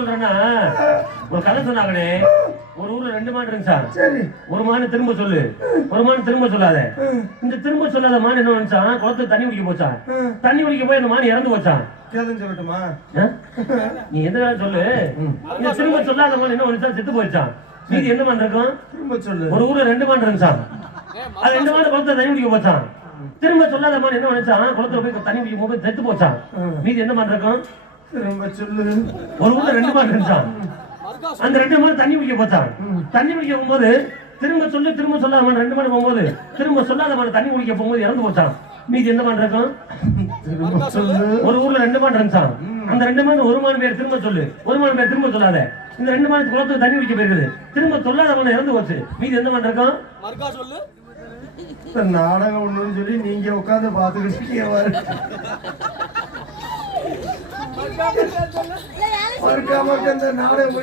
சொல்றேன்னா ஒரு கதை சொன்னாங்களே, ஒரு ஊர்ல 2 மான் இருந்துச்சா. சரி. ஒரு மான் திரும்ப சொல்லு, ஒரு மான் திரும்ப சொல்லாத. இந்த திரும்ப சொல்லாத மான் என்ன பண்ணுச்சான், குளத்துல தண்ணி குடிக்க போச்சான். தண்ணி குடிக்க போய் அந்த மான் இறந்து போச்சான். கேளுன்னு சொல்லட்டுமா? நீ எந்த சொல்லு. இந்த திரும்ப சொல்லாத மான் என்ன பண்ணுச்சா, செத்து போயிடுச்சான். மீதி எந்த மான் இருக்கும்? திரும்ப சொல்லு. ஒரு ஊர்ல 2 மான் இருந்துச்சான். அது 2 மான் குளத்துல தண்ணி குடிக்க போச்சான். திரும்ப சொல்லாத மான் என்ன பண்ணுச்சான், குளத்துல போய் தண்ணி குடிக்க போய் செத்து போச்சான். மீதி எந்த மான் இருக்கும்? திரும்ப சொல்லு. ஒரு ஊர்ல 2 மான் இருந்துச்சான். அந்த 2 மான் தண்ணி குடிக்க போச்சான். தண்ணி குடிக்க போகும்போது திரும்ப சொல்லு, திரும்ப சொல்லாத மான் 2 மான் போகும்போது திரும்ப சொல்லாத மான் தண்ணி குடிக்க போகும்போது இறந்து போச்சான். மீதி எந்த மான் இருக்கும்? திரும்ப சொல்லு. ஒரு ஊர்ல 2 மான் இருந்துச்சான். அந்த 2 மான் ஒரு மான் பேர் திரும்ப சொல்லு, ஒரு மான் பேர் திரும்ப சொல்லாத. இந்த 2 மான் குளத்துக்கு தண்ணி குடிக்க போயிருக்குது. திரும்ப சொல்லாத மான் இறந்து போச்சு. மீதி எந்த மான் இருக்கும்? நாடகம் ஒண்ணுன்னு சொல்லி நீங்க உட்காந்து பாத்துக்கிட்டு மறுக்காம இந்த நாடகம்